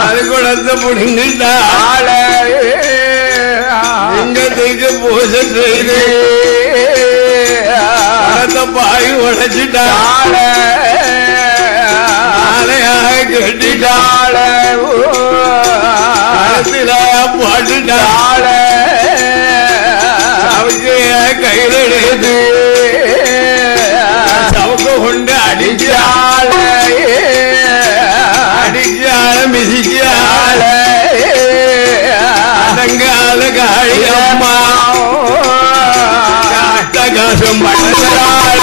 அது குளத்தை புடிங்கிட்டாள லிங்கத்துக்கு பூஜை செய்து பாய் உடைச்சிட்டாள ஆலையாக கட்டிட்டாள போட்டுட்டாள சவுக்கு கையில் எடுத்து சவுக்கு கொண்டு அடிச்சாள அடிச்சாள மிதிச்சாள அடங்காத காளி அம்மா அட்டகாசம் பண்ணாள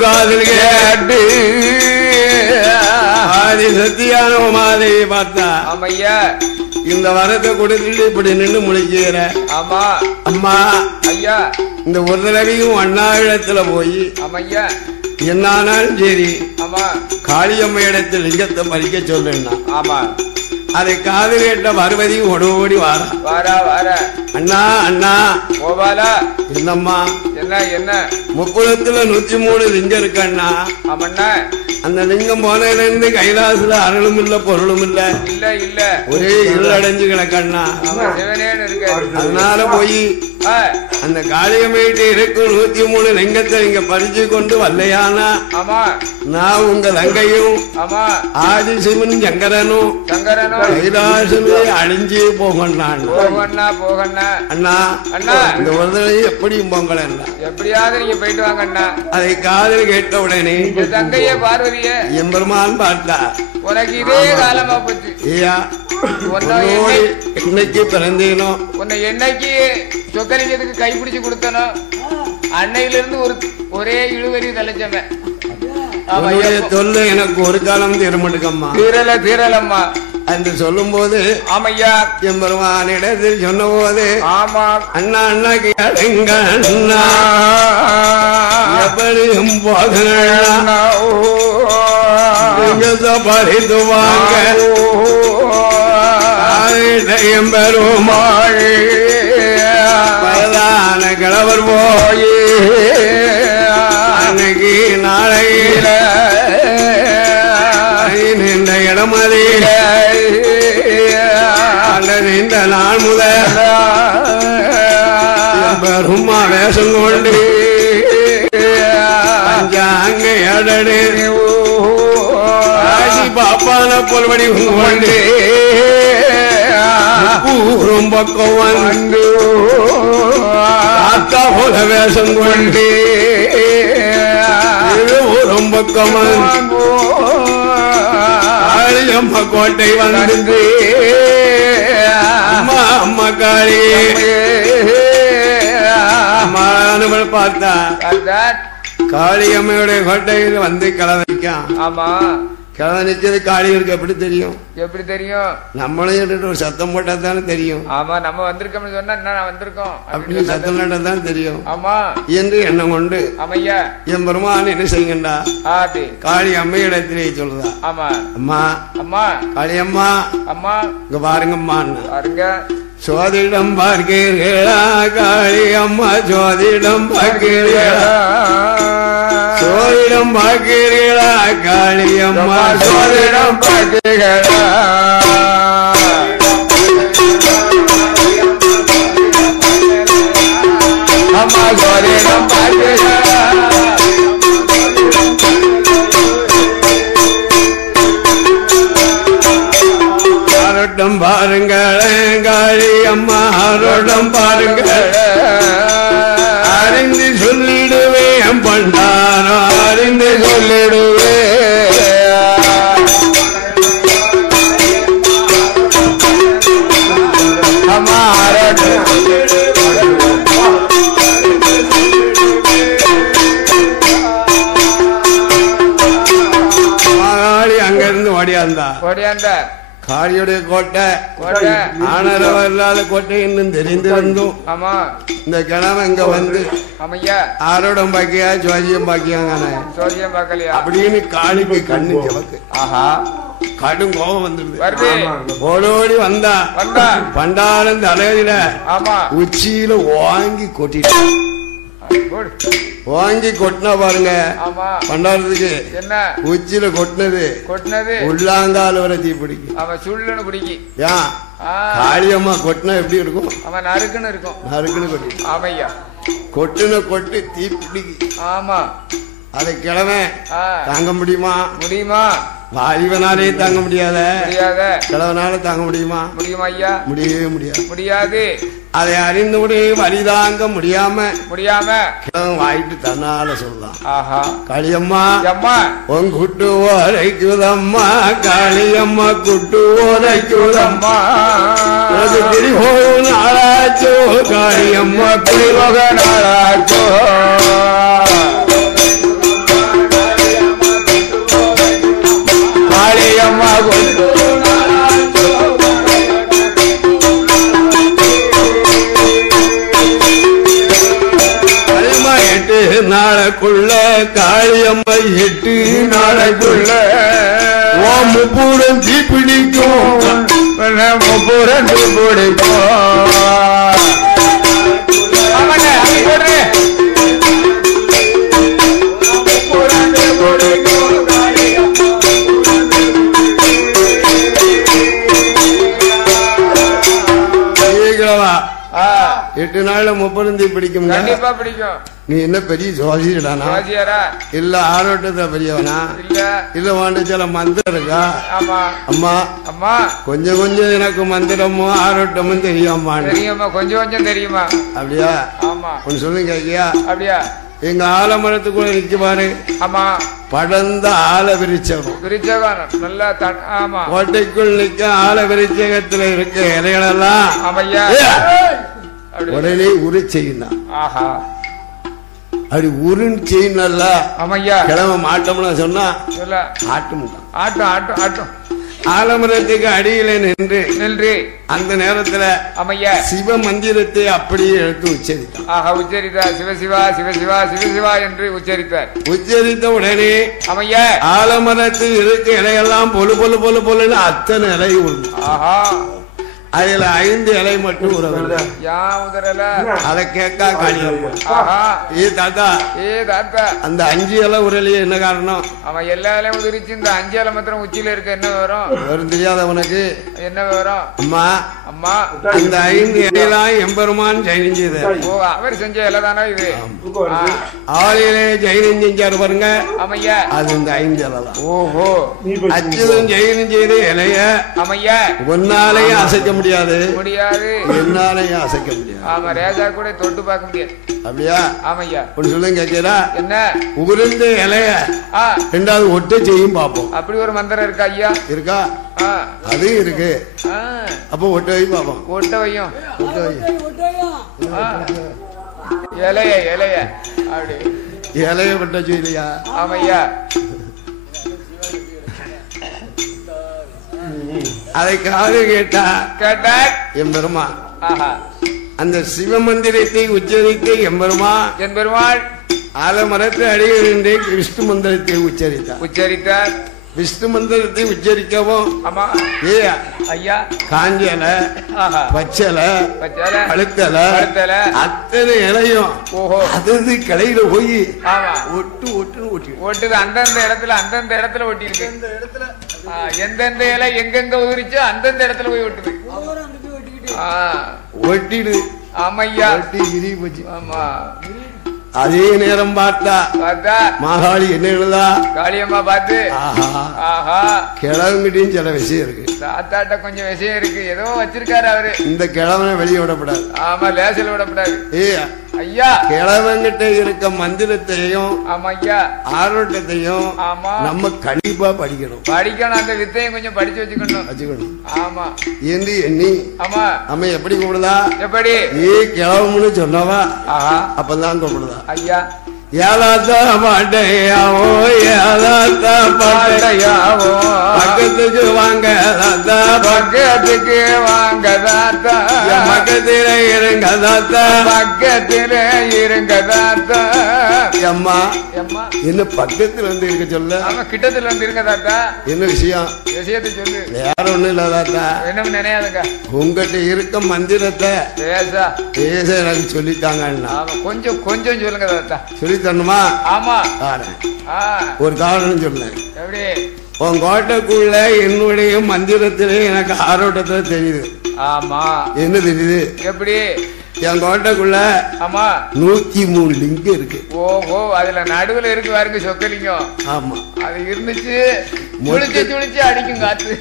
காதில் கேட்டு ஆதி சத்தியான மாதேவி பார்த்தா ஆமையா இந்த வரத்தை கொடுத்துட்டு இப்படி நின்று முழிக்கிற. ஆமா அம்மா ஐயா இந்த ஒரு தடவையும் அண்ணாவிடத்துல போய் ஆமையா என்னானாலும் சரி ஆமா காளியம்மை இடத்துல லிங்கத்தை பறிக்க சொல்லுன்னா ஆமா அதை காது கேட்ட பார்வதியும் ஓடி வாரா வாரா வாரா அண்ணா அண்ணா கோபாலா என்னம்மா என்ன என்ன முக்குளத்துல 103 லிங்கம் இருக்கு அண்ணா. ஆமண்ணா அந்த லிங்கம் போனதுல இருந்து கைலாசுல அருளும் இல்ல பொருளும் இல்ல இல்ல இல்ல ஒரே இருள் அடைஞ்சு கிடக்கண்ணா. அதனால போய் அந்த காளியம்மையிட்ட இருக்கும் 103 லிங்கத்தை நீங்க பறிச்சு கொண்டு வரலையானா ஆமா நான் உங்க தங்கையும் ஆமா ஆதிசிவன் சங்கரனும் கைலாசமே அழிஞ்சு போகண்ணான். போகண்ணா போகண்ணா அண்ணா அண்ணா இந்த ஒரு தடவை எப்படியும் பொங்கல் எப்படியாவது நீங்க போயிட்டு வாங்க அண்ணா. அதை காதல் கேட்ட உடனே தங்கையே பார்வதியே எம்பெருமான் பார்த்தா உனக்கு இதே காலமா போச்சு. ஐயா இன்னைக்கு பிறந்தேனோ உன்னை என்னைக்கு சொக்கலிங்கத்துக்கு கைப்பிடிச்சு கொடுத்தனோ அன்னையில இருந்து ஒரே இழுவரி தலைச்சவன். தொல்லை எனக்கு ஒரு காலம் தீரமாட்டுக்கம்மா தீரலம்மா என்று சொல்லும் போது ஆமையா எம்பெருமான் இடத்தில் சொன்ன போது ஆமா அண்ணா அண்ணா கேளுங்க அண்ணா எப்படியும் போகணும் பறித்து வாங்க எம்பெருமாள் வயதான கிழவர் போய் அன்னைக்கு நாளையில நின்ற இடமதியில இந்த நாள் முதல் பெருமா வேஷம் கொண்டு அஞ்சாங்க எடடு பாப்பான பொல்வடி கொண்டு ஊரும் பக்கம் வந்து ஆத்தா போல வேஷம் கொண்டு ஊரும் பக்கம் அம்மா கோட்டை வந்து அம்மா அம்மா காளி அம்மானவள் பார்த்தா காளியம்மையுடைய கோட்டையில் வந்து கலவைக்கான். ஆமா கலனிச்சது காளிகளுக்கு எப்படி தெரியும்? எப்படி தெரியும்? நம்மளையும் ஒரு சத்தம் போட்டா தானே தெரியும். ஆமா நம்ம வந்திருக்கோம்னு சொன்னா நான் வந்திருக்கோம் அப்படி சத்தம் போட்டா தான் தெரியும். ஆமா என்று எண்ணம் கொண்டு ஆமையா என் பெருமான் என்ன செய்யண்டா காளி அம்மையிடத்திலே சொல்றதா. ஆமா அம்மா அம்மா காளி அம்மா அம்மா இங்க பாருங்கம்மா பாருங்க சோதிடம் பார்க்கிறீர்களா காளி அம்மா சோதிடம் பார்க்கிறீர்களா சோதிடம் பார்க்கிறீர்களா காளி அம்மா சோதிடம் பார்க்கிறீர்களா அம்மா சோதிடம் பார்க்கிறீர்களா பாருங்கள் காளி அம்மா ரோடம் பாருங்கள் அறிந்து சொல்லிடுவேன் பண்டாரோ அறிந்து சொல்லிடுவே அம்மா காளி அங்கிருந்து ஓடியாந்தா காளியுடைய கோட்டை கோட்டை ஆனரவ இல்லாத கோட்டை இன்னும் தெரிந்திருந்தும் ஆமா இந்த கிழமை இங்க வந்து ஆமையா ஆரோடம் பாக்கியா ஜோதியம் பாக்கியாங்க சோதியம் பார்க்கலையா அப்படின்னு காளிக்கு கண்ணு கிழக்கு ஆஹா கடும் கோபம் வந்துருது வருது ஓடோடி வந்தா பண்டாரம் தலையில ஆமா உச்சியில வாங்கி கொட்டிட்டு வாங்கி கொட்டினா பாருங்க ஆமா பண்டாரத்துக்கு என்ன உச்சியில கொட்டினது உள்ளாங்கால வர தீ பிடிக்கும் அவன் சுள்ளுன்னு பிடிக்கி ஏன் காளியம்மா கொட்டினா எப்படி இருக்கும் அவன் நறுக்குன்னு இருக்கும் நறுக்குன்னு கொட்டி ஆமையா கொட்டுன கொட்டு தீ பிடிக்கி ஆமா அதை கிழமை தாங்க முடியுமா முடியுமா வாலிபனாலே தாங்க முடியாத கிழவனால தாங்க முடியுமா முடியுமா ஐயா முடியவே முடியாது முடியாது அதை அறிந்தவுடனே வழி தாங்க முடியாம கிழவன் வாயிட்டு தன்னால சொல்லலாம் ஆஹா காளியம்மா அம்மா உன் குட்டு ஓரைக்குதம்மா காளியம்மா குட்டு ஓரைக்குதம்மா பிரிவோக நாளாச்சோ காளியம்மா பிரிவோக நாளாச்சோ காளியம்மா குட்டு நாளைக்குள்ள காளியம்மா 8 நாளைக்குள்ள முப்பூரம் தீப்பிடிக்கும் முப்பூரம் தீப்பிடிக்கும் எட்டு நாள்ல முப்பது பிடிக்கும் கண்டிப்பா பிடிக்கும் நீ என்ன பெரிய ஜோசியடானா இல்ல ஆரோட்டத்தை பெரியவனா இல்ல வாண்ட சில மந்திரம் இருக்கா அம்மா அம்மா கொஞ்சம் கொஞ்சம் எனக்கு மந்திரமும் ஆரோட்டமும் தெரியுமா கொஞ்சம் கொஞ்சம் தெரியுமா அப்படியா ஆமா ஒன்னு சொல்லுங்க கேக்கியா அப்படியா எங்க ஆலமரத்துக்குள்ள நிக்க பாரு ஆமா படர்ந்த ஆல விரிச்சகம் நல்லா ஆமா கோட்டைக்குள் நிக்க ஆல விரிச்சகத்துல இருக்க இலைகளெல்லாம் ஆமையா உடனே உரு செய்யணும் ஆஹா அப்படி உருன்னு செய்யணும்ல ஆமையா கிழமை மாட்டோம்னா சொன்னா ஆட்டும் ஆட்டும் ஆட்டும் ஆட்டும் ஆலமரத்துக்கு அடியில நின்று அந்த நேரத்துல ஆமையா சிவ மந்திரத்தை அப்படியே எடுத்து உச்சரித்தான். ஆஹா உச்சரித்தார். சிவசிவா சிவசிவா சிவசிவா என்று உச்சரித்தார். உச்சரித்த உடனே ஆமையா ஆலமரத்தில் இருக்க இலையெல்லாம் பொழு பொழு பொழு பொழுன்னு அத்தனை இலை உண்டு. ஆஹா அதுல 5 இலை மட்டும் உறவில்லை. அதை கேட்கா காளியம்மா ஏ தாத்தா அந்த 5 இலை உரலையே என்ன காரணம்? அவன் எல்லா இலையும் உதிரிச்சு இந்த 5 இலை மாத்திரம் உச்சியில இருக்க என்ன வரும் தெரியாத உனக்கு என்ன வரும்? அம்மா அம்மா அந்த 5 இலையெல்லாம் எம்பெருமான் ஜெயினம் செய்தார். ஓ அவர் செஞ்ச இலை தானே இது? ஆளிலே ஜெயினம் செஞ்சாரு பாருங்க. ஆமையா அது இந்த 5 இலை தான். ஓஹோ அச்சுதம் ஜெயினம் செய்த இலைய ஆமையா ஒன்னாலையும் அசைக்க முடியாது என்னாலையும் அசைக்க முடியாது. ஆமா ரேஜா கூட தொட்டு பார்க்க முடியாது. அப்படியா? ஆமையா ஒன்னு சொல்லுங்க கேட்கிறா என்ன உருந்த இலைய 2வது ஒட்ட செய்யும் பாப்போம். அப்படி ஒரு மந்திரம் இருக்கா ஐயா? இருக்கா? அது இருக்கு. அப்போ ஒட்ட வை பாப்போம். ஒட்ட வையும் இலைய இலைய அப்படி இலைய ஒட்ட செய்யலையா? ஆமையா அதை காது கேட்டார் எம்பெருமா. அந்த சிவமந்திரத்தை உச்சரித்து எம்பெருமாள் ஆலமரத்தை அடிகளின்றே விஷ்ணு மந்திரத்தை உச்சரித்தார். விஷ்ணு மந்திரத்தை உச்சரிக்கவும் ஐயா காஞ்சல பச்சல கழுத்தல அத்தனை இலையும் அது கலையில போய் ஒட்டு ஒட்டுன்னு ஒட்டுது. அந்தந்த இடத்துல ஒட்டி இருக்கு. எந்தெந்த இலை எங்கெங்க உதிரிச்சோ அந்தந்த இடத்துல போய் ஒட்டுது. ஒட்டிடு. ஆமையா இரி போச்சு. ஆமா அதே நேரம் பார்த்தா மாகாளி என்ன எழுதா? காளியம்மா பார்த்து ஆஹா கிழவங்கிட்டையும் சில விஷயம் இருக்கு. தாத்தாட்ட கொஞ்சம் விஷயம் இருக்கு. ஏதோ வச்சிருக்காரு அவரு. இந்த கிழவனை வெளியே விடப்படாது. ஆமா லேசில் விடப்படாது. ஐயா கிழவங்கிட்ட இருக்க மந்திரத்தையும் ஆரோட்டத்தையும் நம்ம கண்டிப்பா படிக்கணும். அந்த வித்தையும் கொஞ்சம் படிச்சு வச்சுக்கணும். ஆமா என்று எண்ணி ஆமா நம்ம எப்படி கூப்பிடுதா? எப்படி கிழவம்னு சொன்னவா அப்பதான் கூப்பிடுதா? ஐயா ஏதாத்தா பாட்டையாவோ ஏதாத்தா பாட்டையாவோ பக்கத்துக்கு வாங்க தாத்தா பக்கத்துக்கு வாங்க தாத்தா பக்கத்தில இருங்க தாத்தா பக்கத்தில இருங்க தாத்தா அம்மா அம்மா என்ன பக்கத்துல வந்து இருக்க சொல்ல ஆமா கிட்டத்துல வந்து இருங்க தாத்தா என்ன விஷயம் விஷயத்தை சொல்லு வேற ஒண்ணும் இல்ல தாத்தா என்ன நினையாதுங்க உங்ககிட்ட இருக்க மந்திரத்தை பேச எனக்கு சொல்லித்தாங்க கொஞ்சம் கொஞ்சம் சொல்லுங்க தாத்தா சொல்லி தரணுமா ஆமா ஒரு காரணம் சொல்ல எப்படி உன் கோட்டைக்குள்ள என்னுடைய மந்திரத்திலே எனக்கு ஆரோட்டத்துல தெரியுது ஆமா என்ன தெரியுது எப்படி என் கோட்டைக்குள்ள ஆமா 103 லிங்கம் இருக்கு ஓஹோ அதுல நடுவுல இருக்கு பாருங்க சொக்கலிங்கம் ஆமா அது இருந்துச்சு சுழிச்சு அடிக்கும் காத்து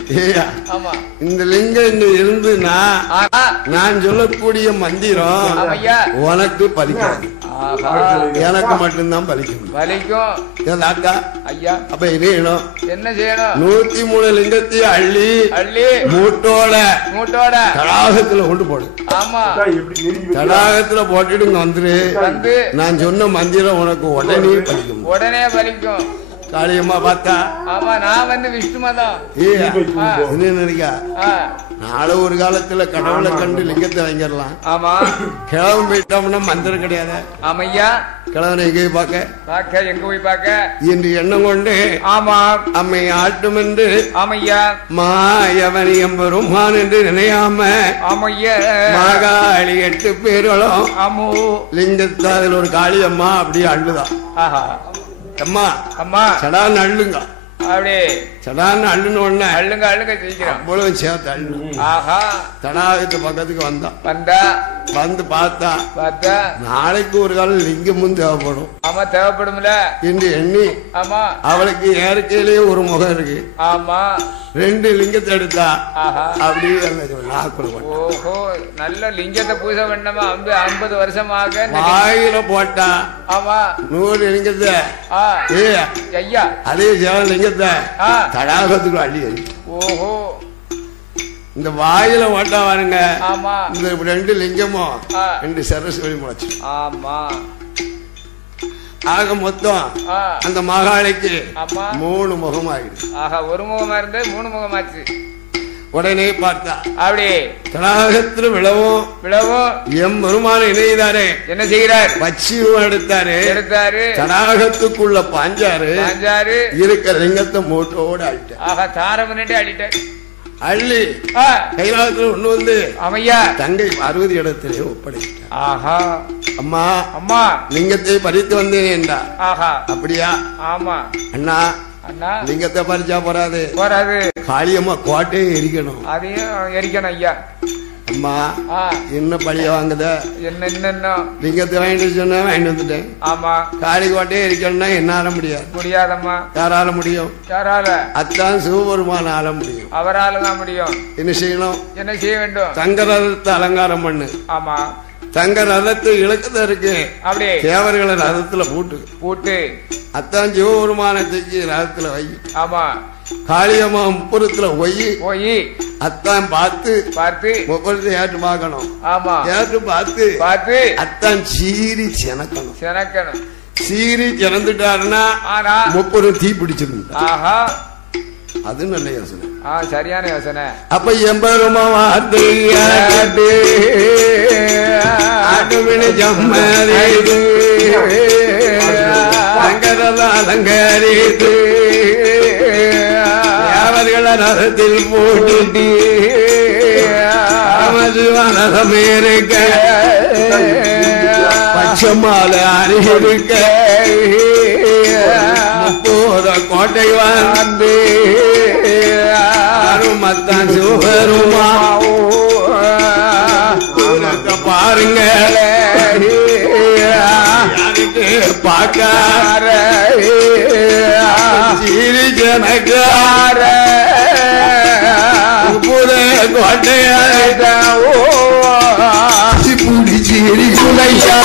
ஆமா இந்த லிங்கம் இங்க இருந்துன்னா நான் சொல்லக்கூடிய மந்திரம் உனக்கு பலிக்காது எனக்கு மட்டும்தான் பலிக்கும் அக்கா ஐயா அப்ப என்ன செய்யணும் 103 லிங்கத்தை அள்ளி மூட்டோட தடாகத்துல கொண்டு போடு ஆமா தடாகத்துல போட்டுட்டு வந்துரு நான் சொன்ன மந்திரம் உனக்கு உடனே பலிக்கும் காளியம்மா பார்த்தா ஆமா நான் வந்து விஷ்ணுமாதான் என்ன நினைக்கா நாளை ஒரு காலத்துல கடவுளை கண்டு லிங்கத்தை வாங்கிடலாம் ஆமா கிழவன் போயிட்டோம்னா மந்திரம் கிடையாது ஆமையா கிழவனை எங்க போய் பார்க்க என்று எண்ணம் கொண்டு ஆமா அம்மை ஆட்டும் என்று ஆமையா மாயவன் எம்பெருமான் என்று நினையாம ஆமையா மாகாளி 8 பேர்களும் ஆமோ லிங்கத்தை அதுல ஒரு காளியம்மா அப்படியே அள்ளுதான் அம்மா அம்மா சடான்னு அள்ளுங்க அப்படியே சடான்னு அள்ளுன்னு உடனே அள்ளுங்க சீக்கிரம் அவ்வளவு சேர்த்து அள்ளு ஆஹா தடாகத்து பக்கத்துக்கு வந்தா வந்து பார்த்தா நாளைக்கு ஒரு காலம் லிங்கமும் தேவைப்படும் ஆமா தேவைப்படும்ல என்று எண்ணி ஆமா அவளுக்கு இயற்கையிலேயே ஒரு முகம் இருக்கு ஆமா 2 லிங்கத்தை எடுத்தா அப்படியே ஓஹோ நல்ல லிங்கத்தை பூஜை பண்ணமா 50 வருஷமாக வாயில போட்டா ஆமா 100 லிங்கத்தை ஐயா அதே லிங்கத்தை தடாகத்துக்கு அள்ளி ஓஹோ இந்த வாயில ஓட்டா வாருங்க ஆமா இந்த 2 லிங்கமும் 2 சரஸ்வதி முளைச்சு ஆமா ஆக மொத்தம் அந்த மகாளிக்கு 3 முகம் ஆகிடுச்சு ஆஹா ஒரு முகமா இருந்து 3 முகமாச்சு உடனே பார்த்தா அப்படி தடாகத்தில் விழவும் எம் பெருமான இணைந்தாரு என்ன செய்கிறார் பச்சியும் எடுத்தாரு தடாகத்துக்குள்ள பாஞ்சாரு இருக்க லிங்கத்தை மூட்டோடு அழிட்டார் ஆஹா தாரம் அடிட்டார் அள்ளி கைலாசத்துல ஒண்ணு வந்து அமையா தங்கை பார்வதி இடத்திலே ஒப்படைத்தார் ஆஹா அம்மா அம்மா லிங்கத்தை பறித்து வந்தேன் என்றா ஆஹா அப்படியா ஆமா அண்ணா லிங்கத்தை பறிச்சா போறாது காளியம்மா கோட்டையை எரிக்கணும் அதையும் எரிக்கணும் ஐயா அம்மா என்ன பழிய வாங்குத என்ன லிங்கத்தை வாங்கிட்டு சொன்ன வாங்கிட்டு வந்துட்டேன் ஆமா காளி கோட்டையை எரிக்கணும்னா என்னால முடியாதம்மா யாரால முடியும் அத்தான் சிவபெருமான ஆள முடியும் அவரால் தான் முடியும் என்ன செய்யணும் என்ன செய்ய வேண்டும் தங்க ரதத்தை அலங்காரம் பண்ணு ஆமா தங்க ரதத்தை இலக்கத்தை இருக்கு அப்படியே தேவர்களை ரதத்துல போட்டு அத்தான் சிவபெருமானத்துக்கு ரதத்துல வை ஆமா காளியம்மா முப்புறத்துல போய் அத்தான் பார்த்து முப்புறத்தை ஏற்று பார்க்கணும் ஆமா ஏற்று பார்த்து அத்தான் சீரி செனக்கணும் சீரி செனந்துட்டாருன்னா முப்புறம் தீ பிடிச்சிருந்தா ஆஹா அது நல்ல யோசனை சரியான யோசனை அப்ப எம்பெருமா வார்த்தை ஜம்மது அலங்கரித்து அவர்கள் ரதத்தில் போட்டு மதுவனதம் இருக்க பச்சமால அறிவிக்க முப்போத கோட்டை வந்து மத்தான் சிவபெருமா பாருங்க பாக்கார சீரி ஜனக்கார புத கோட்டையா புடி சீரி குலையா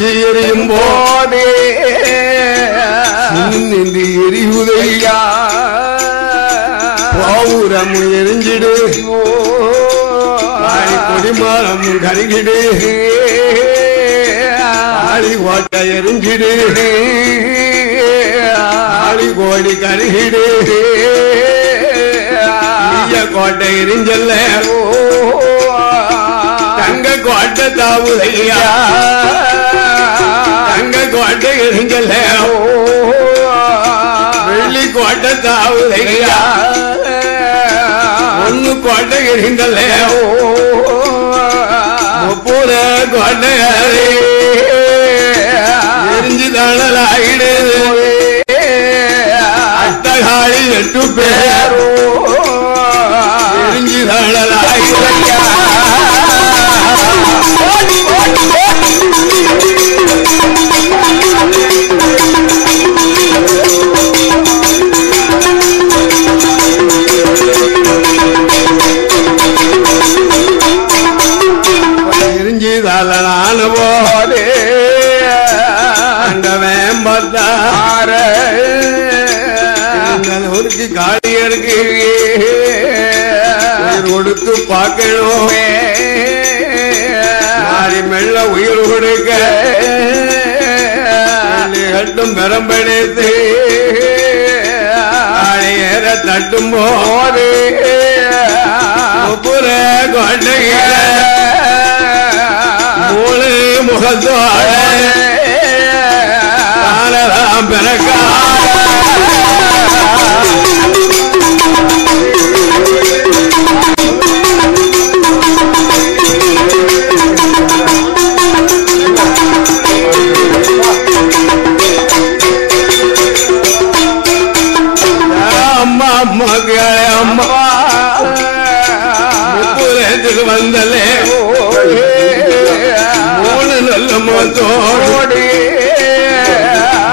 வச்சு எரியும் போதே நின்று எரியுதையா பாவுரம் எரிஞ்சிடு கொடிமாரம் கருகிடு ஆளி கோட்டை எரிஞ்சிடு ஆளி கோடி கருகிடு கோட்டை எரிஞ்சல்ல தங்க கோட்டை தாவுதையா தங்க கோட்டை எரிஞ்சல்ல வெள்ளி கோட்டை தாவுதையா ஒன்னு கோட்டை எரிந்தல்ல முப்பூர கோட்டை எரிஞ்சு தணலாயிடு அட்டகாளி 8 பேரோ எரிஞ்சு தணலாயிடையா எரிஞ்சுதலான போதே அந்த வேம்பத்தார ஒருக்கு காளியருக்கு உயிர் கொடுத்து பார்க்கணுமே நாரி மெல்ல உயிர் கொடுக்க கட்டும் பெரம்பெடுத்து ஏற தட்டும் போது புற கொண்டையில மூளை முகத்தோட பிறக்கா அம்மா அம்மாக்கு அம்மா முப்புறத்துக்கு வந்தலே மூணு நல்ல மோத்தோடி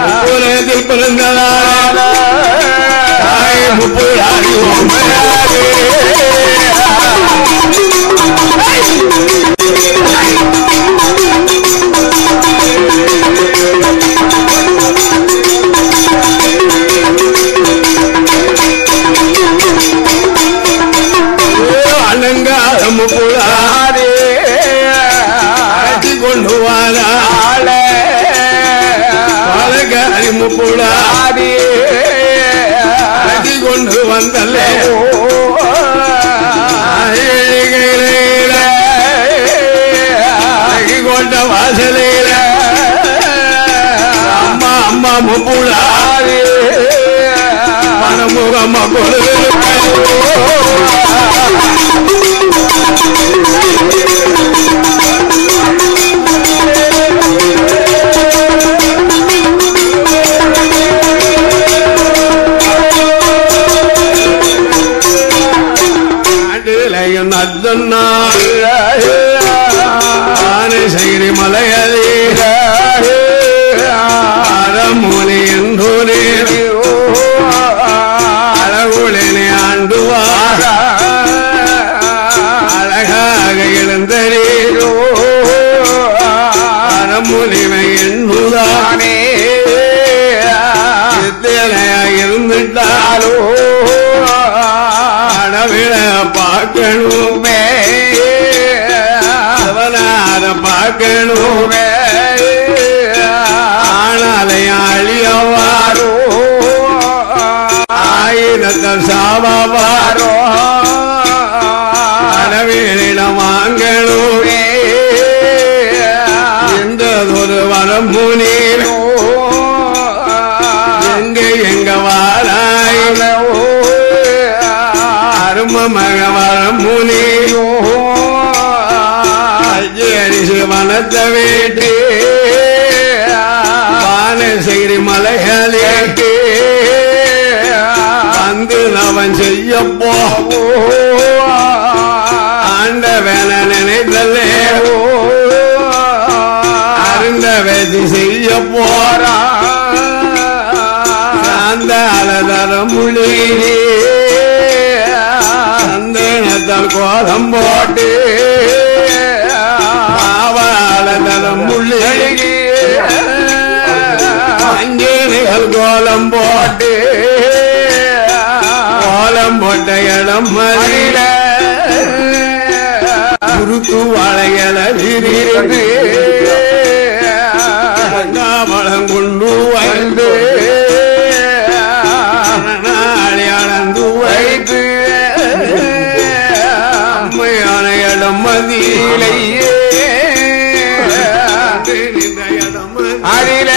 முப்புறத்தில் பிறந்ததால தாய் முப்புறாடி அலங்காரம் புறாரே அழைச்சி கொண்டு வாழ பலகாரி முப்புடாரே அழைச்சி கொண்டு வந்தல்ல கொண்ட வாசலையில அம்மா அம்மா முப்புடாரே மனமுகம்மா பொழுது சைரி மலையதீர அரமூலி என்றூரே அழகுடனே ஆண்டுவார அழகாக எழுந்தரீரோ அரமுனிமை எண்ணுதானே இருந்துட்டாலோ அடவிட பார்க்கணுமே அவனார பார்க்கணுமே ஆனாலையும் அழியவாரோ ஆயிரத்தம் சாவாரோ அடவிடம் வாங்கணுமே எந்ததொரு வரம்புனீரோ எங்க வாராயோ அரும மக வரம்புனீரோ அரிசி வனத்தை வேட்டு பானசைரி மலைகளேட்டு வந்து அவன் செய்ய போவோ ஆண்டவன நினைத்தல்லே அருந்த வேதி செய்ய போறா அந்த அலதரம் மொழி சந்தனத்தால் கோலம் போட்டு ஆவாளதரம் முள்ளி கோலம் போட்டு கோலம் போட்ட இடம் மதியில குருத்து வாழைகள விரிந்து வளம் கொண்டு வந்து அளந்து வைத்து அம்மையான இடம் மதியிலேயே அதில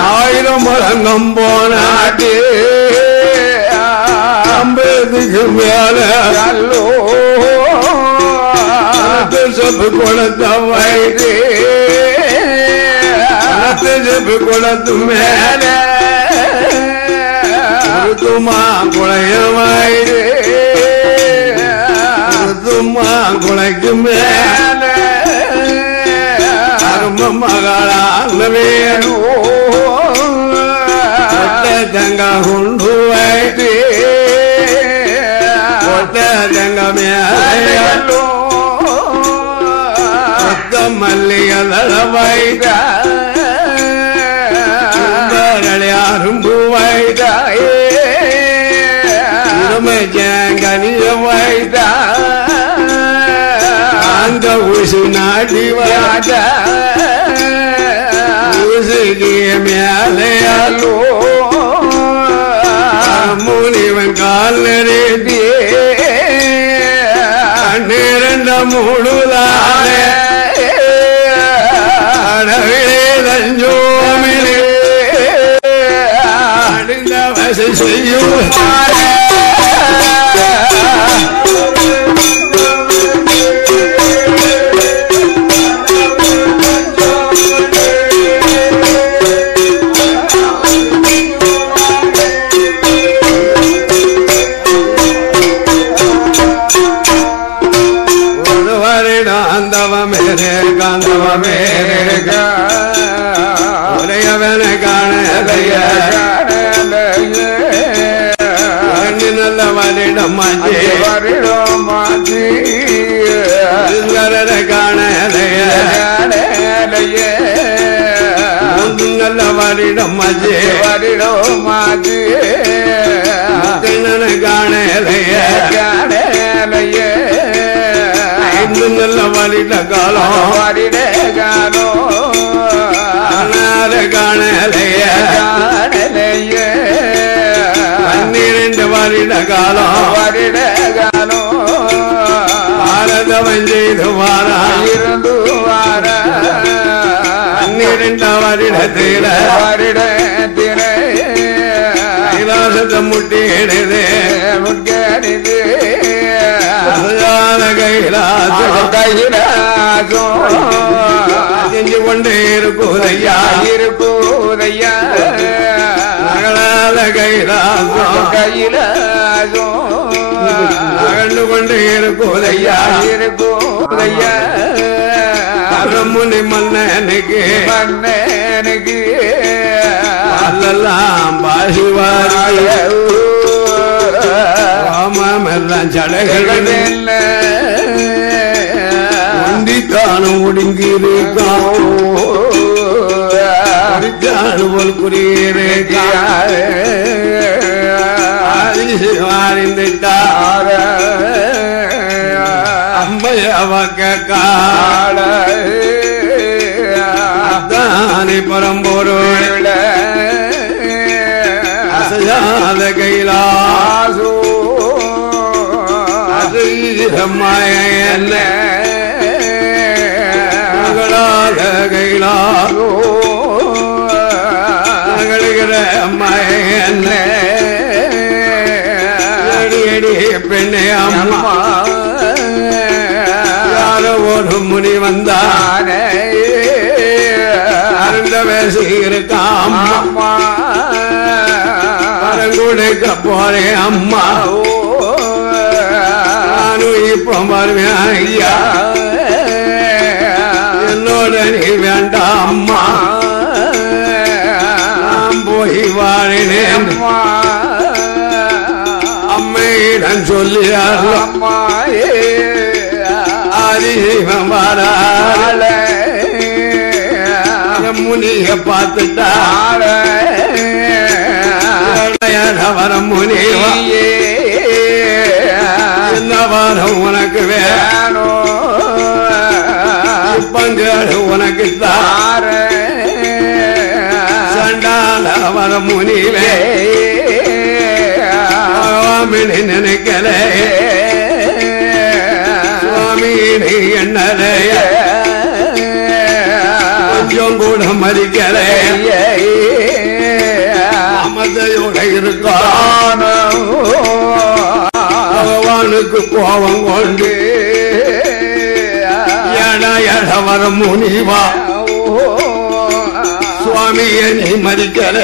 1000 மரங்கம் போனாட்டு 50க்கு மேல அல்லோ செப்பு குளத்த வயது செப்பு குளத்து மேல துமா குளைய வயது துமா குளைக்கு மேல மகளே தங்க கொண்டு வைத்து தங்க மேலோ மல்லிகள வைத்த அரும்பு வைத்தாயே கனிய வைத்த அந்த ஊசு நாட்டி வாத மேலையாலோ முனிவன் காலரேதி 12 முழுதான அடவிலே தஞ்சோமிலே அடிந்த வசை செய்யும் நல்ல வலிட காலம் காணலைய 12 வருட காலம் பாரதவன் செய்து வாரா இருந்து வார 12 வருடத்தில கைலாசத்தை முட்டிடுது செஞ்சு கொண்டே இருக்குதையா மகளால கைலாசம் அகழ்ந்து கொண்டே இருக்குதையா முனி மன்னனுக்கு அல்லெல்லாம் பாசிவாரி ராமெல்லாம் சடைகள் ஒண்டித்தானும் ஒடுங்கியிருக்கான் போல் குறியிருக்காரிந்தார அம்மையவக்க கால தானி பரம்பொருள் அசையாத கைலாசோ அம்மாய என்ன மகளாத கைலாசோ மகளுகிற அம்மாய என்ன பெண்ணே அம்மா யாரோ ஒரு முனி வந்தானே அந்த வயசு இருக்காம் அம்மா கொடுக்க போறேன் அம்மா நானும் இப்ப வருவேன் ஐயா என்னோட நீ வேண்டாம் அம்மா நான் போய் வாழினேன் அம்மையிடம் சொல்லியார் அம்மாயே அதிகம் வரால முனிய பார்த்துட்டா வரம் முனிவா என்ன வாரம் உனக்கு வேணும் பங்கேடு உனக்கு தார சண்டால வரம் முனிவே சுவாமினி நினைக்கல சுவாமினி எண்ணலைய கொஞ்சம் கூட மதிக்கல மமதையோட இருக்கான பகவானுக்கு கோபம் கொண்டு எட வர முனிவா சுவாமியை நீ மதிக்கல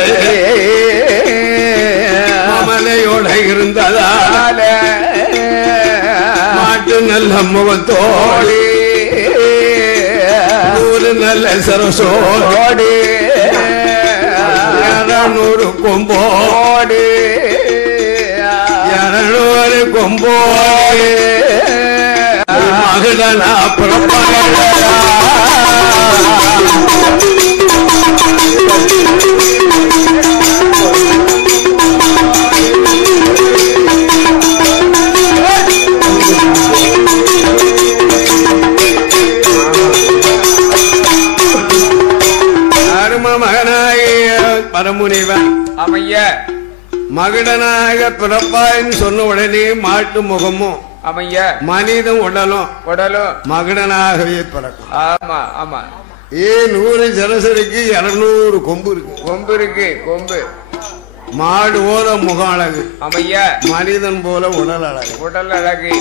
மமதையோட இருந்ததால மாட்டு நல்ல முகத்தோடு ஒரு நல்ல சரசோடு 200 கொம்போடு 200 கொம்போடு மகடனா பரமுனிவன் அமைய மகடனாக பிறப்பாயின்னு சொன்ன உடனே மாட்டு முகமும் அமைய மனிதன் உடலும் மகடனாகவே பிறக்கும். ஆமா ஆமா 100 சரசரிக்கு 200 கொம்பு இருக்கு. கொம்பு மாடு போல முகம் அழகு அமைய மனிதன் போல உடல் அழகு.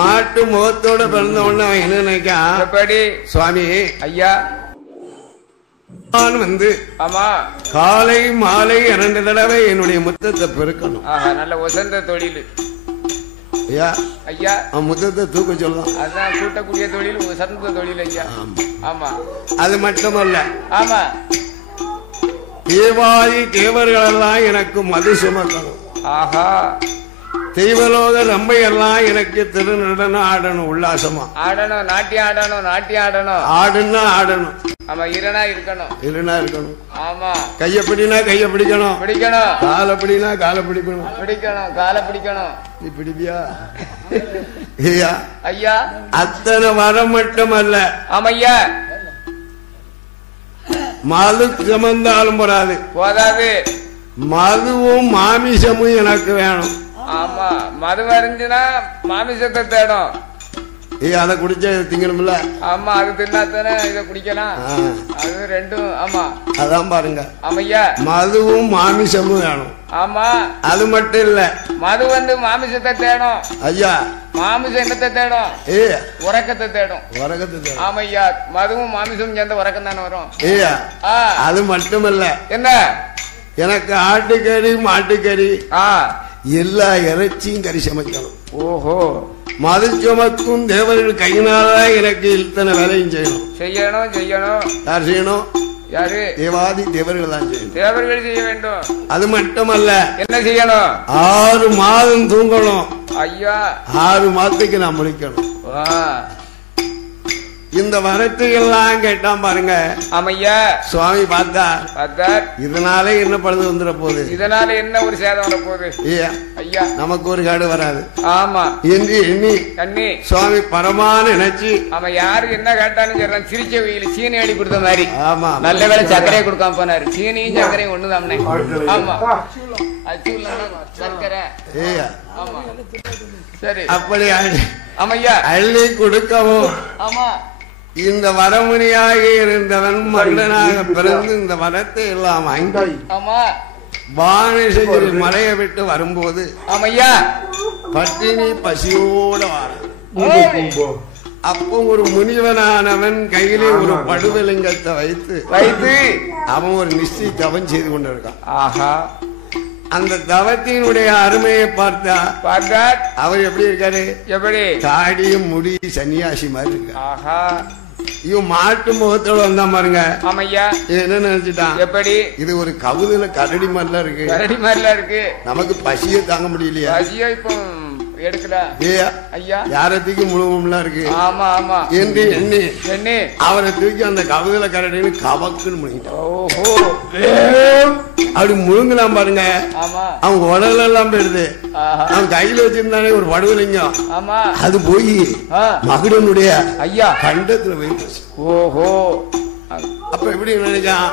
மாட்டு முகத்தோட பிறந்த உடனே அவன் என்ன நினைக்கான் எப்படி சுவாமி ஐயா வந்து ஆமா காலை மாலை 2 தடவை என்னுடைய முத்தத்தை பெருக்கணும். நல்ல உசந்த தொழில் ஐயா ஐயா முத்தத்தை தூக்க சொல்லலாம். அதான் கூட்டக்கூடிய தொழில் உசந்த தொழில் ஐயா. ஆமா அது மட்டுமல்ல ஆமா தேவாதி தேவர்கள் எல்லாம் எனக்கு மது சுமக்கணும். ஆஹா தெய்வலோக ரம்பையெல்லாம் எனக்கு திருநடனம் ஆடணும். உல்லாசமா ஆடணும். நாட்டியம் ஆடுன்னா ஆடணும். ஆமா இருனா இருக்கணும். ஆமா கைய பிடிக்கணும். காலை பிடினா காலை பிடிக்கணும். நீ பிடிப்பியா ஐயா? ஐயா அத்தனை வரம் மட்டுமல்ல ஆமையா மது சுமந்தாலும் போதாது. மதுவும் மாமிசமும் எனக்கு வேணும். ஆமா மது வரைஞ்சுனா மாமிசத்தை தேடும். அதை குடிச்சா திங்கணும்ல. ஆமா அது தின்னாத்தானே இதை குடிக்கலாம். அது ரெண்டும் ஆமா அதான் பாருங்க ஆமையா மதுவும் மாமிசமும் வேணும். ஆமா அது மட்டும் இல்ல மது வந்து மாமிசத்தை தேடும். ஐயா மாமிசம் என்னத்தை தேடும்? உறக்கத்தை தேடும். ஆமையா மதுவும் மாமிசமும் சேர்ந்த உறக்கம் தானே வரும். அது மட்டுமல்ல என்ன எனக்கு ஆட்டுக்கறி மாட்டுக்கறி எல்லா இறைச்சியும் கறி சமைக்கணும். ஓஹோ மது சுமக்கும் தேவர்கள் கையினால்தான் எனக்கு இத்தனை வேலையும் செய்யணும். யார் செய்யணும்? யாரு? தேவாதி தேவர்கள் தான் செய்யணும். தேவர்கள் செய்ய வேண்டும். அது மட்டுமல்ல என்ன செய்யணும்? 6 மாதம் தூங்கணும். ஐயா 6 மாதத்துக்கு நான் முடிக்கணும். இந்த வரத்தை எல்லாம் கேட்டான் பாருங்க. ஆமையா சுவாமி பார்த்தார். இதனால என்ன பழுது வந்துட போகுது? இதனால என்ன ஒரு சேதம் வர போகுது? ஐயா நமக்கு ஒரு காடு வராது. ஆமா என்று எண்ணி சுவாமி பரமான நினைச்சு அவன் யாரு என்ன கேட்டாலும் சொல்றான். சிரிச்ச வெயில் சீனி அடி கொடுத்த மாதிரி. ஆமா நல்ல வேலை சர்க்கரையை கொடுக்காம போனாரு. சீனியும் சர்க்கரையும் ஒண்ணுதாம்னே. ஆமா சர்க்கரை. ஆமா சரி அப்படி ஆமையா அள்ளி கொடுக்கவும். ஆமா இந்த வரமுனியாக இருந்தவன் மன்னனாக பிறந்து இந்த வரத்தை எல்லாம் வாங்கி வானசகிரி மலையை விட்டு வரும்போது ஆமையா பட்டினி பசியோட வார. அப்போ ஒரு முனிவனானவன் கையிலே ஒரு படுவலிங்கத்தை வைத்து அவன் ஒரு நிச்சய தவம் செய்து கொண்டிருக்கான். ஆஹா அந்த தவத்தினுடைய அருமையை பார்த்தா அவர் எப்படி இருக்காரு? எப்படி தாடியும் முடி சன்னியாசி மாதிரி இருக்க. ஆஹா இவன் மாட்டு முகத்தோட வந்தா பாருங்க. ஆமையா என்ன நினைச்சிட்டான்? எப்படி இது ஒரு கவுதுல கரடி மாதிரிலாம் இருக்கு. நமக்கு பசியை தாங்க முடியலையா? பசியா இப்போ எடுக்கல ஐயா யாரை தூக்கி முழுவம்லாம் இருக்கு ஆமா ஆமா என்று எண்ணி எண்ணி அவரை தூக்கி அந்த கவுதல கரடின்னு கவக்குன்னு முழுங்கிட்டான். ஓஹோ அப்படி முழுங்கலாம் பாருங்க. ஆமா அவங்க உடல் எல்லாம் போயிடுது. அவன் கையில வச்சிருந்தானே ஒரு வடுவலிங்கம், ஆமா அது போய் மகுடனுடைய ஐயா கண்டத்துல போயிடுச்சு. ஓஹோ அப்ப எப்படி நினைச்சான்,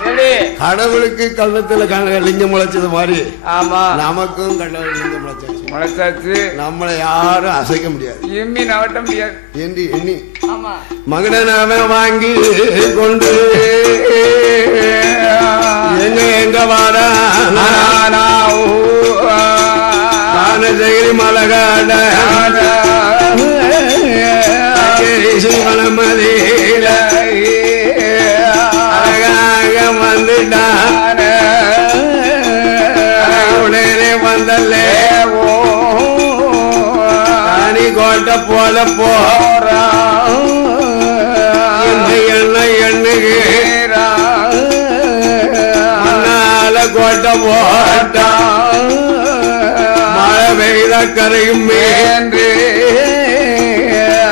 கடவுளுக்கு கள்ளத்துல லிங்கம் முளைச்சது மாதிரி ஆமா நமக்கும் கடவுள் லிங்கம் முளைச்சாச்சு, நம்மளை யாரும் அசைக்க முடியாது, எம்மி நவட்ட முடியாது என்று எண்ணி மகுடனாவ வாங்கி கொண்டு எங்க வாரா மலகாட மதியில அழகாக வந்துட்டான். உடனே வந்தல்லே ராணி கோட்டை போல போறான். எண்ணுக்கு மண்ணால கோட்டை போட்டான். மழை பெய்த கரையும் மேன்று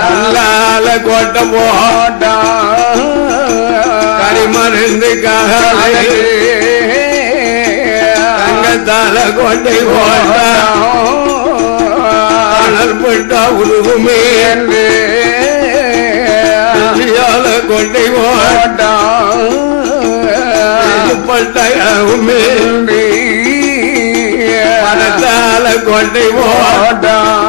கல்லால கோட்டை போட்டான். கரிமருந்து தங்கத்தால கோட்டை போட்டான். பட்டா உருவுமே என்று கோட்டை போட்டான். பட்டாவுமே மனத்தால கோட்டை போட்டான்.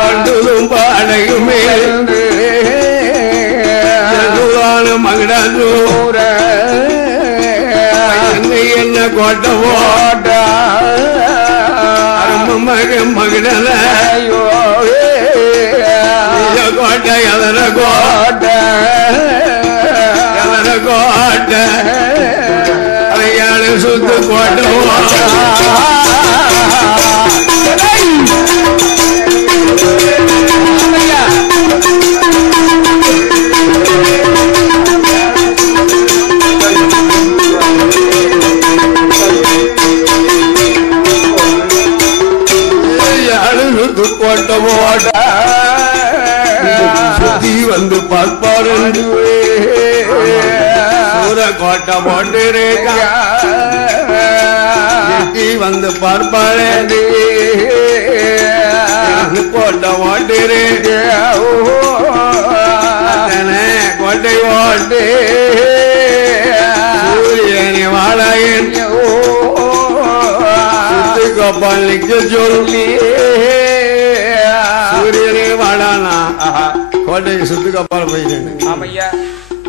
பண்டுதும் பாடையுமே மகடூர என்ன கோட்டை போட்டா மக மகடலையோ கோட்டை எதன கோட்டை எதன கோட்டை அவையாளு சுத்து கோட்டை கோட்டை போட்ட சுத்தி வந்து பார்ப்பாரு கோட்டை போட்டு வந்து பார்ப்பாரு கோட்டை போட்டு கோட்டை ஓட்டு சூரியனை வாழையன் கோபாலிக்கு சொல்லி சூரியனே வாடானா கோட்டைக்கு சுத்து கப்பால போயிட்டு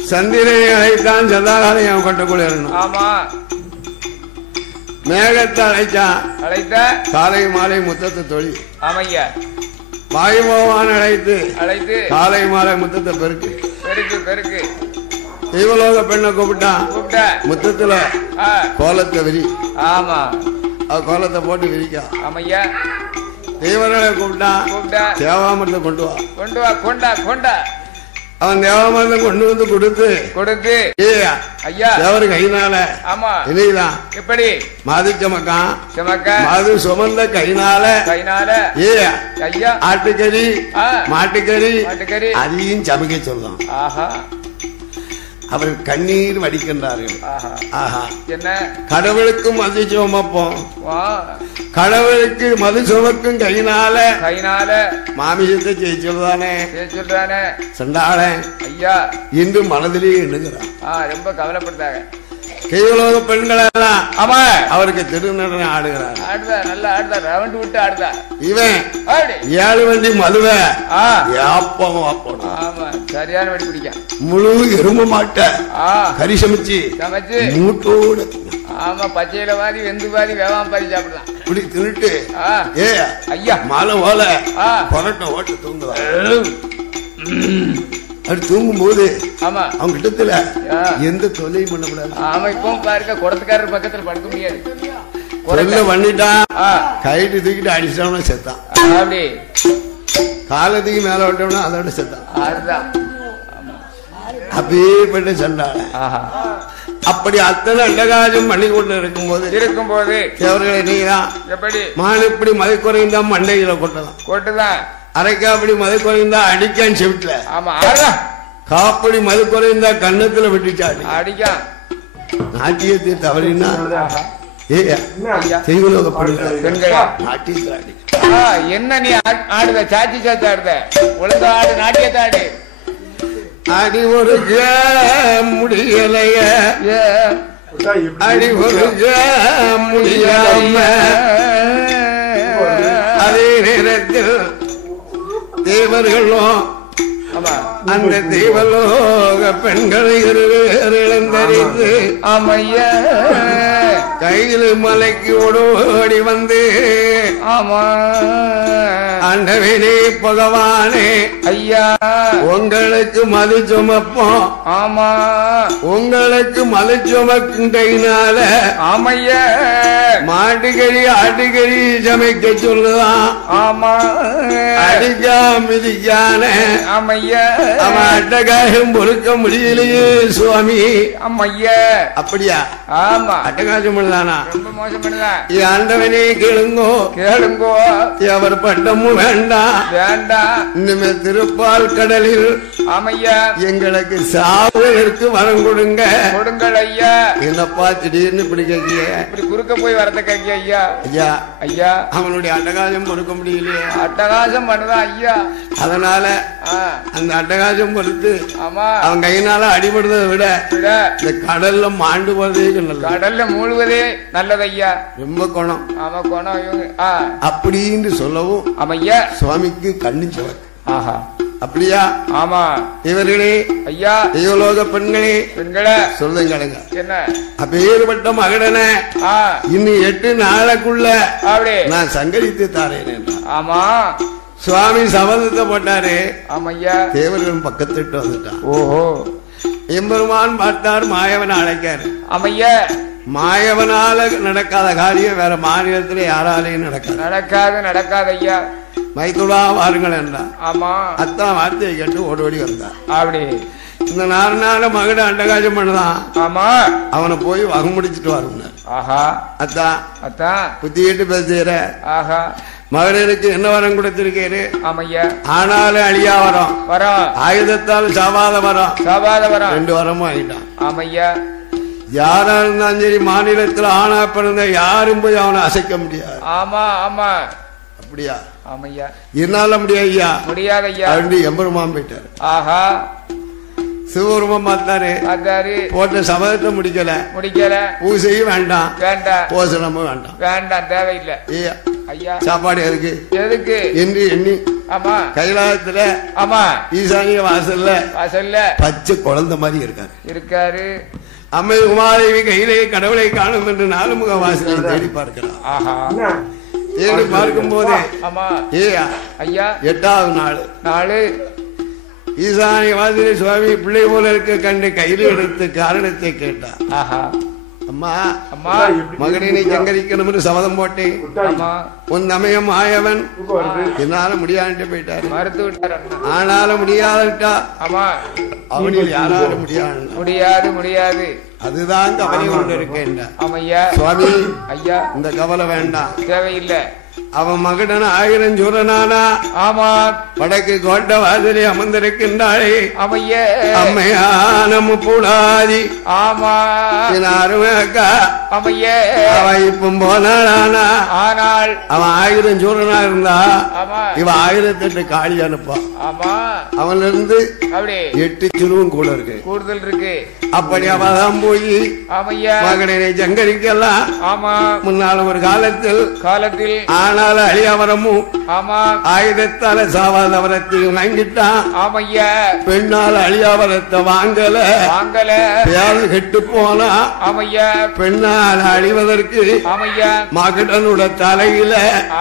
சந்திரனை அழைத்தான். சதாகாரம் அவன் கொட்டக்குள்ள இருக்கணும். ஆமா மேகத்தை அழைத்த காலை மாலை முத்தத்தை தொழி. ஆமையா வாயுபகவான் அழைத்து காலை மாலை முத்தத்தை பெருக்கு பெருக்கு பெருக்கு. தெய்வலோக பெண்ணை கூப்பிட்டான். முத்தத்துல கோலத்தை விரி. ஆமா கோலத்தை போட்டு விரிக்கா. ஆமையா தேவர்களை கூப்பிட்டான். தேவாமரத்தை கொண்டு வா கொண்டு வா கொண்டா கொண்டா. அவன் தேவாமரத்தை கொண்டு வந்து கொடுத்து ஐயா தேவர் கையினால ஆமா இல்லைதான் எப்படி மது சமக்கான் மது சுமந்த கையினால ஐயா ஆட்டுக்கறி மாட்டுக்கறி அதையும் சமைக்க சொல்லலாம். ஆஹா அவர் கண்ணீர் வடிக்கின்றார்கள். என்ன கடவுளுக்கு மது சுமப்போம், கடவுளுக்கு மது சுமக்கும் கையினால மாமிசத்தை ஜெயிச்சுதானே சண்டாளன் ஐயா இன்று மனதிலேயே எண்ணுகிறான். ரொம்ப கவலைப்படுத்தாங்க. கையுலக பெண்கள் எல்லாம் ஆமா அவருக்கு திருநடனை ஆடுகிறார். நல்லா ஆடுதார், ரவுண்ட் விட்டு ஆடுதார். இவன் 7 வண்டி மதுவ சரியான வண்டி பிடிக்க முழு எறும்பு மாட்ட கறி சமைச்சு மூட்டோடு ஆமா பச்சையில வாரி வெந்து வாரி வேவாம பாரி சாப்பிடலாம். இப்படி தின்னுட்டு ஐயா மாலை ஓல பரட்டை ஓட்டு தூங்குவான். அப்படி தூங்கும் போது ஆமா அவங்க கிட்டத்துல எந்த தொல்லையும் பண்ணக்கூடாது. ஆமா இப்போ பாருங்க குடத்துக்காரர் பக்கத்துல படுக்க முடியாது. பண்ணிட்டான் கைட்டு தூக்கிட்டு அடிச்சிட்டோம்னா செத்தான். அப்படி காலத்துக்கு மேல விட்டோம்னா அதோட செத்தான். அதுதான் அப்பேற்பட்ட சண்டாள. அப்படி அத்தனை அண்டகாஜம் பண்ணி கொண்டு இருக்கும்போது தேவர்களை நீதான் எப்படி மான் இப்படி மதை குறைந்தா மண்டையில கொட்டலாம் அரைக்காப்படி மதை குறைந்தா அடிக்கான் செவிட்டுல. ஆமா காப்படி மது குறைந்தா கண்ணத்துல விட்டுச்சாடி அடிக்கா. நாட்டியத்தை தவறினா என்ன நீ ஆடுத சாச்சி சாச்சி ஆடுத ஒழுங்கா ஆடு நாட்டியத்தை ஆடு. அடி ஒரு முடியலைய அடி ஒரு முடியாம அதே நேரத்தில் தேவர்களும் அந்த தேவலோக பெண்களை இழந்தறிந்து அமைய கையில் மலைக்கு ஓடி வந்து ஆமா ஆண்டவனே பகவானே ஐயா உங்களுக்கு மது சுமப்போம். ஆமா உங்களுக்கு மது சுமக்கின்றனால ஆமைய மாட்டுக்கறி ஆட்டுக்கறி சமைக்க சொல்லுதான். ஆமா அடிக்கா மிதிக்கான ஆமையா அவன் அட்டகாயம் பொறுக்க முடியலையே சுவாமி. ஆமையா அப்படியா? ஆமா அட்டகாசம் பண்ணுதானா? ரொம்ப மோசம் பண்ணுதா. ஆண்டவனே கேளுங்கோ கேளுங்கோ அவர் பட்டமும் வேண்டாம் வேண்டாம். இனிமே திருப்பால் கடலில் ஆமையா எங்களுக்கு சாவதற்கு வரம் கொடுங்க கொடுங்கள் ஐயா. என்னப்பா திடீர்னு இப்படி கேக்கிய இப்படி குறுக்க போய் வரத கேக்கிய ஐயா. ஐயா ஐயா அவனுடைய அட்டகாசம் பொறுக்க முடியலையே. அட்டகாசம் பண்ணுதான் ஐயா. அதனால அந்த அட்டகாசம் பொறுத்து அவன் கையினால அடிபடுறதை விட இந்த கடல்ல மாண்டு போறதே கடல்ல மூழ்குவதே நல்லது ஐயா. ரொம்ப குணம். ஆமா குணம் அப்படின்னு சொல்லவும் அமையா சுவாமிக்கு கண்ணிச்சவர். ஆஹா அப்படியா? ஆமா இவர்களே ஐயா தேவலோக பெண்களே பெண்களே சொல்லுங்க என்ன அப்பேற்பட்ட மகடனை இன்னும் 8 நாளைக்குள்ள நான் சங்கரித்து தாரேன். ஆமா சுவாமி சபதத்தை போட்டாரு. ஆமையா தேவர்கள் பக்கத்துட்டு வந்துட்டான். ஓஹோ எம்பெருமான் பார்த்தார் மாயவனை அழைக்காரு. அமையா மாயவனால நடக்காத காரியம் வேற மாநிலத்துல யாராலையும் நடக்காது ஐயா. மைத்துடா வாருங்கள் என்றார். ஆமா அத்தான் வார்த்தையை கேட்டு ஓடி வந்தார். அப்படி இந்த நாலு மகட அண்டகாஜம் பண்ணதான். ஆமா அவனை போய் வகை முடிச்சுட்டு வருங்க. ஆஹா அத்தான் அத்தான் புத்திட்டு பேசுற. ஆஹா மகனுக்கு என்ன வரம் கொடுத்திருக்கேரு? ஆமையா ஆனாலும் அழியா வரம் வரம் ஆயுதத்தால் சாவாத வரம் 2 வரமும் ஆகிட்டான். ஆமையா யாரா இருந்தாலும் சரி மாநிலத்தில் ஆனா பிறந்த யாரும் போய் அவனை அசைக்க முடியாது. ஆமா ஆமா அப்படியா? ஆமையா என்னால முடியாது முடியாது ஐயா. அப்படி எம்பெருமான் போயிட்டாரு. ஆஹா சிவபெருமான் பார்த்தாரு போட்ட சபதத்தை முடிக்கல பூசையும் வேண்டாம் போசனமும் வேண்டாம் தேவையில்லை. ஐயா சாப்பாடு எதுக்கு என்று எண்ணி ஆமா கைலாயத்துல ஆமா ஈசானிய வாசல்ல பச்சை குழந்தை மாதிரி இருக்காரு. அம்மை உமாதேவி கையிலே கடவுளை காணும் என்று 4 முக வாசலை தேடி பார்க்கிறார். ஆஹா தேடி பார்க்கும் போது ஆமா ஐயா 8வது நாள் ஈசானிய வாசலை சுவாமி பிள்ளை போல இருக்க கண்டு கையில் எடுத்து காரணத்தை கேட்டார். ஆஹா அம்மா அம்மா மகனை சங்கரிக்கணும் சபதம் போட்டேன். உன் அமையம் ஆயவன் என்னால முடியாதுட்டு போயிட்டாரு. மறுத்து விட்டார். ஆனாலும் முடியாதுட்டா ஆமா அவனில் யாராலும் முடியாது. அதுதான் கவலை கொண்டு இருக்கேன். ஆமையா சுவாமி ஐயா இந்த கவலை வேண்டாம் தேவையில்லை. அவன் மகடன் 1000 சூரனானா ஆமா வடக்கு கோட்ட வாசலே அமர்ந்திருக்கின்றாளே அமைய அம்மையான முப்புடாதி. ஆமா அருமைக்கா அமைய அவ இப்ப போனானா ஆனால் அவன் 1000 சூரனா இருந்தா இவ 1008 காளி அனுப்பா. ஆமா அவன்ல இருந்து அப்படி 8 சுருவும் கூடுதல் இருக்கு. அப்படி அவதான் போய் அமையா மகனை சங்கரிக்கலாம். ஆமா முன்னால ஒரு காலத்தில் ஆனால அழியாவரமும் ஆமா ஆயுதத்தால சாவாதவரத்தையும் வாங்கிட்டான். ஆமையா பெண்ணால அழியாவரத்தை வாங்கல யாரு கெட்டு போனா ஆமையா பெண்ணால் அழிவதற்கு ஆமையா மகடனோட தலையில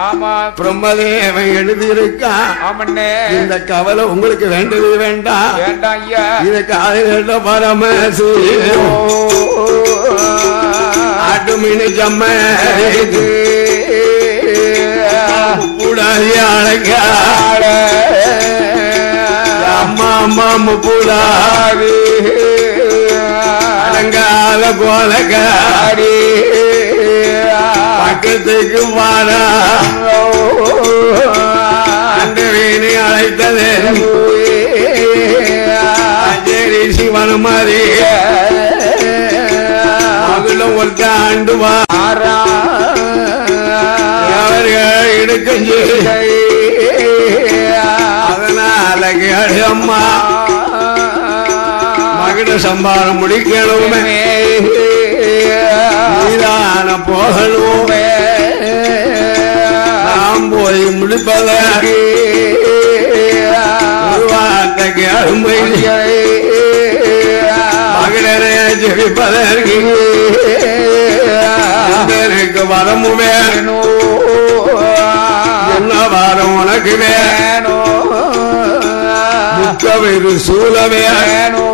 ஆமா பிரம்மதேவன் எழுதியிருக்கான். ஆமண்ணே இந்த கவலை உங்களுக்கு வேண்டது வேண்டாம் ஐயா. இதுக்கு ஆயுத பரமசு ஆட்டுமீனு ஜம்ம அம்மா அம்மா முப்புடாவி அலங்கால கோலக்காரி பக்கத்துக்கு வாரா அந்த வீணை அழைத்தது அஞ்சேரி சிவன் மாதிரி மகளும் ஒருத்த ஆண்டு வாரா அவர்கள் இடுக்கஞ்சு அதனால அம்மா மகிட சம்பாரம் முடிக்கணுமே நீதான போகணுமே நாம் போய் முடிப்பதற்கு வார்த்தைக்கு அருமை மகிழனை ஜெபிப்பதற்கு எனக்கு வரமு வேணும் என்ன வாரம் உனக்கு வேணும் முக்கவிரு சூழ வேணும்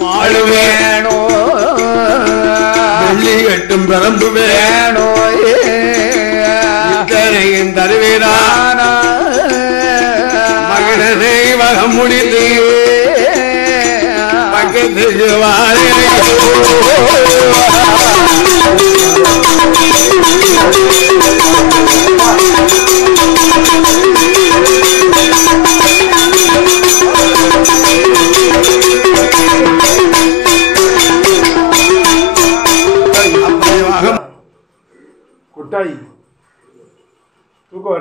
மாடு வேணும் வெள்ளி கட்டும் பிறம்பு வேணும் இத்தனையும் தருவீரான மகனை வகம் முடித்து பக்கத்துக்கு வாரே குட்டாய் தூக்கம்